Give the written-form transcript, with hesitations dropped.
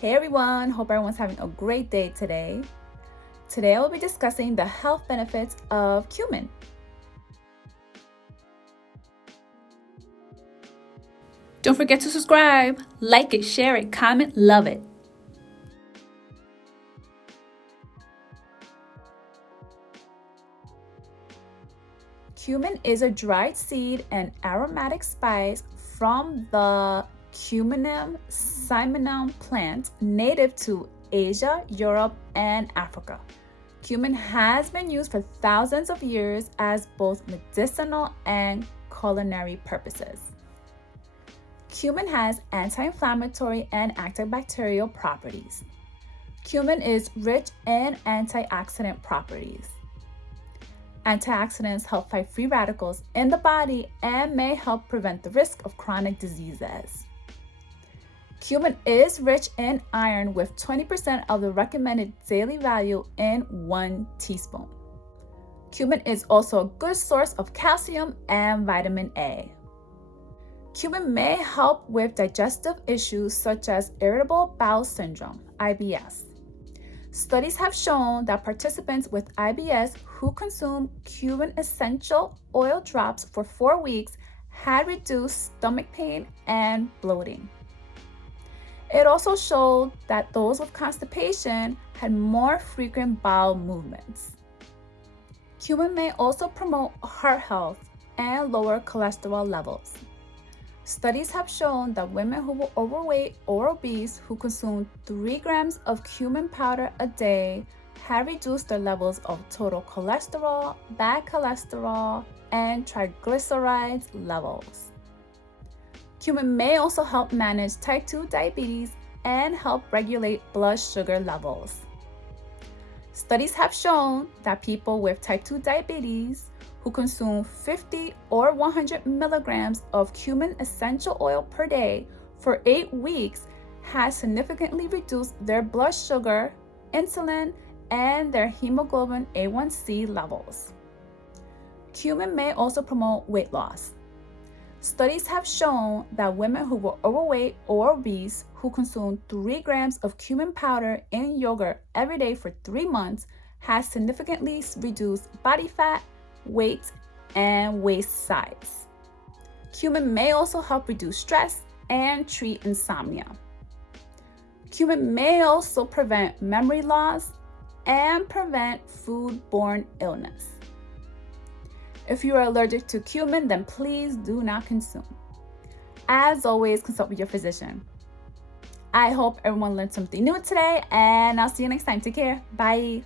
Hey everyone, hope everyone's having a great day today. Today I will be discussing the health benefits of cumin. Don't forget to subscribe, like it, share it, comment, love it. Cumin is a dried seed and aromatic spice from the Cuminum cyminum plant native to Asia, Europe, and Africa. Cumin has been used for thousands of years as both medicinal and culinary purposes. Cumin has anti-inflammatory and antibacterial properties. Cumin is rich in antioxidant properties. Antioxidants help fight free radicals in the body and may help prevent the risk of chronic diseases. Cumin is rich in iron with 20% of the recommended daily value in 1 teaspoon. Cumin is also a good source of calcium and vitamin A. Cumin may help with digestive issues such as irritable bowel syndrome, IBS. Studies have shown that participants with IBS who consume cumin essential oil drops for 4 weeks had reduced stomach pain and bloating. It also showed that those with constipation had more frequent bowel movements. Cumin may also promote heart health and lower cholesterol levels. Studies have shown that women who were overweight or obese who consumed 3 grams of cumin powder a day had reduced their levels of total cholesterol, bad cholesterol, and triglycerides levels. Cumin may also help manage type 2 diabetes and help regulate blood sugar levels. Studies have shown that people with type 2 diabetes who consume 50 or 100 milligrams of cumin essential oil per day for 8 weeks has significantly reduced their blood sugar, insulin, and their hemoglobin A1C levels. Cumin may also promote weight loss. Studies have shown that women who were overweight or obese who consumed 3 grams of cumin powder in yogurt every day for 3 months has significantly reduced body fat, weight, and waist size. Cumin may also help reduce stress and treat insomnia. Cumin may also prevent memory loss and prevent foodborne illness. If you are allergic to cumin, then please do not consume. As always, consult with your physician. I hope everyone learned something new today, and I'll see you next time. Take care. Bye.